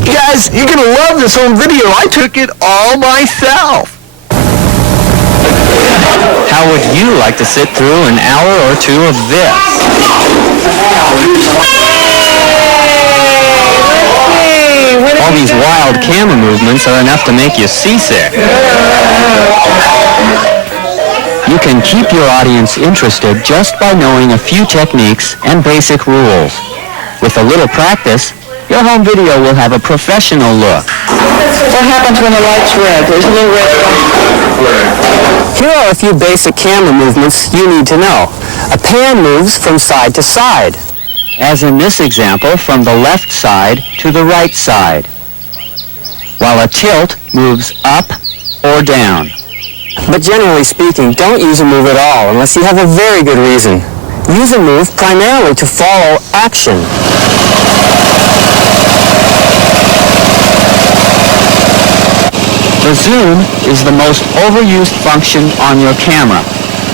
You guys, you're going to love this home video. I took it all myself. How would you like to sit through an hour or two of this? All these wild camera movements are enough to make you seasick. You can keep your audience interested just by knowing a few techniques and basic rules. With a little practice, your home video will have a professional look. What happens when the light's red? There's a little red light. Here are a few basic camera movements you need to know. A pan moves from side to side, as in this example, from the left side to the right side, while a tilt moves up or down. But generally speaking, don't use a move at all unless you have a very good reason. Use a move primarily to follow action. The zoom is the most overused function on your camera.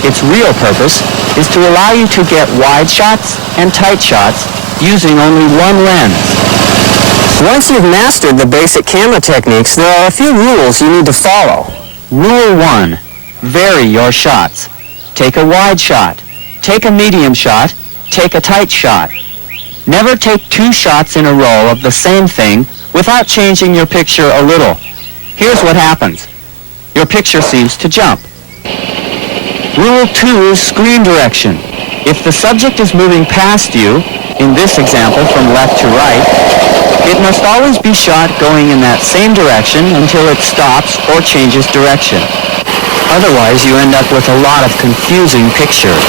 Its real purpose is to allow you to get wide shots and tight shots using only one lens. Once you've mastered the basic camera techniques, there are a few rules you need to follow. Rule 1. Vary your shots. Take a wide shot. Take a medium shot. Take a tight shot. Never take 2 shots in a row of the same thing without changing your picture a little. Here's what happens. Your picture seems to jump. Rule 2 is screen direction. If the subject is moving past you, in this example from left to right, it must always be shot going in that same direction until it stops or changes direction. Otherwise, you end up with a lot of confusing pictures.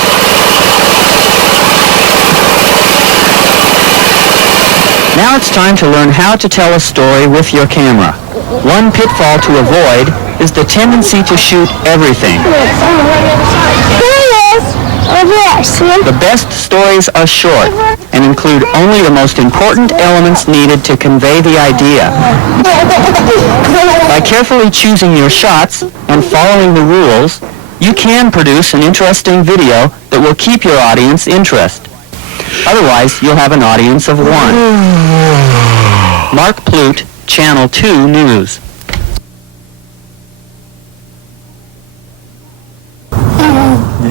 Now it's time to learn how to tell a story with your camera. One pitfall to avoid is the tendency to shoot everything. The best stories are short and include only the most important elements needed to convey the idea. By carefully choosing your shots and following the rules, you can produce an interesting video that will keep your audience interested. Otherwise, you'll have an audience of 1. Mark Plute, Channel 2 News.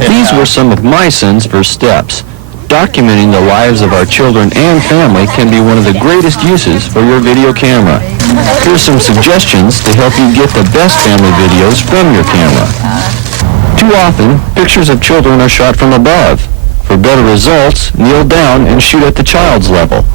These were some of my son's first steps. Documenting the lives of our children and family can be one of the greatest uses for your video camera. Here's some suggestions to help you get the best family videos from your camera. Too often, pictures of children are shot from above. For better results, kneel down and shoot at the child's level.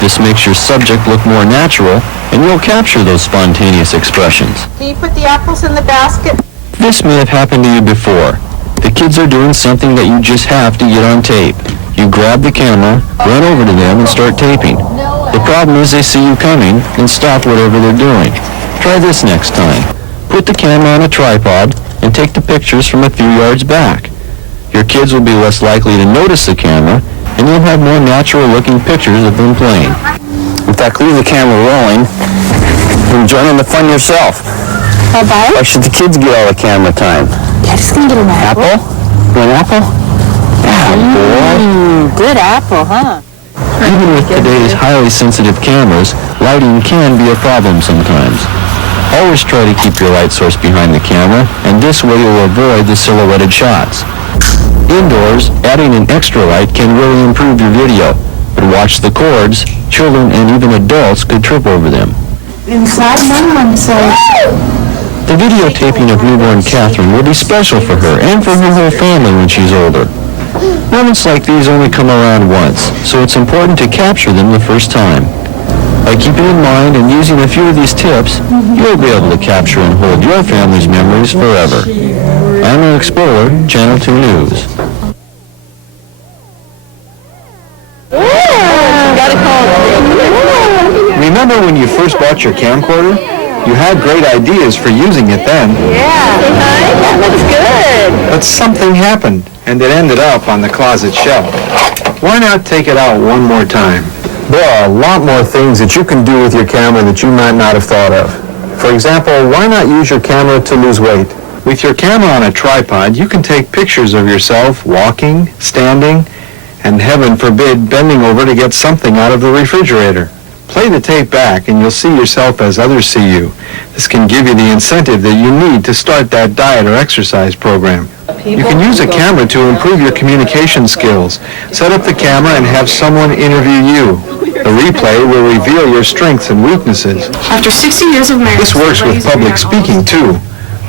This makes your subject look more natural, and you'll capture those spontaneous expressions. Do you put the apples in the basket? This may have happened to you before. The kids are doing something that you just have to get on tape. You grab the camera, run over to them, and start taping. The problem is they see you coming and stop whatever they're doing. Try this next time. Put the camera on a tripod and take the pictures from a few yards back. Your kids will be less likely to notice the camera, and you'll have more natural-looking pictures of them playing. In fact, leave the camera rolling and join in the fun yourself. Bye-bye. Why should the kids get all the camera time? Yeah, just gonna get an apple. An apple? Yeah, boy. Good apple, huh? Even with today's highly sensitive cameras, lighting can be a problem sometimes. Always try to keep your light source behind the camera, and this way you'll avoid the silhouetted shots. Indoors, adding an extra light can really improve your video, but watch the cords. Children and even adults could trip over them. Inside Mom, so... The videotaping of newborn Catherine will be special for her and for her whole family when she's older. Moments like these only come around once, so it's important to capture them the first time. By keeping in mind and using a few of these tips, you'll be able to capture and hold your family's memories forever. I'm an Explorer, Channel 2 News. Remember when you first bought your camcorder? You had great ideas for using it then. Yeah, that looks good. But something happened, and it ended up on the closet shelf. Why not take it out one more time? There are a lot more things that you can do with your camera that you might not have thought of. For example, why not use your camera to lose weight? With your camera on a tripod, you can take pictures of yourself walking, standing, and heaven forbid, bending over to get something out of the refrigerator. Play the tape back and you'll see yourself as others see you. This can give you the incentive that you need to start that diet or exercise program. You can use a camera to improve your communication skills. Set up the camera and have someone interview you. The replay will reveal your strengths and weaknesses. After 60 years of marriage... This works with public speaking too.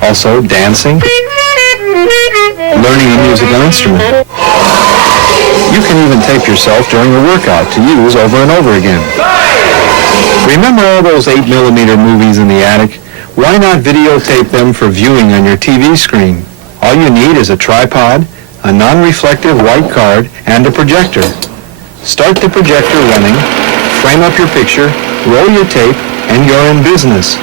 Also dancing, learning a musical instrument. You can even tape yourself during a workout to use over and over again. Remember all those 8mm movies in the attic? Why not videotape them for viewing on your TV screen? All you need is a tripod, a non-reflective white card, and a projector. Start the projector running, frame up your picture, roll your tape, and you're in business.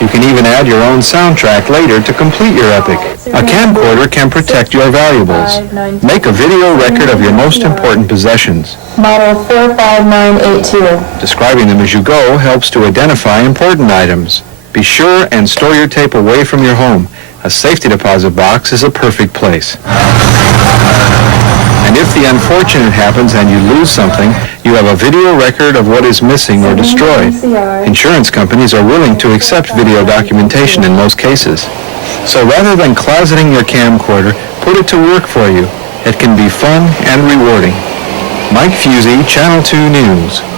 You can even add your own soundtrack later to complete your epic. A camcorder can protect your valuables. Make a video record of your most important possessions. Model 45982. Describing them as you go helps to identify important items. Be sure and store your tape away from your home. A safety deposit box is a perfect place. And if the unfortunate happens and you lose something, you have a video record of what is missing or destroyed. Insurance companies are willing to accept video documentation in most cases. So rather than closeting your camcorder, put it to work for you. It can be fun and rewarding. Mike Fusey, Channel 2 News.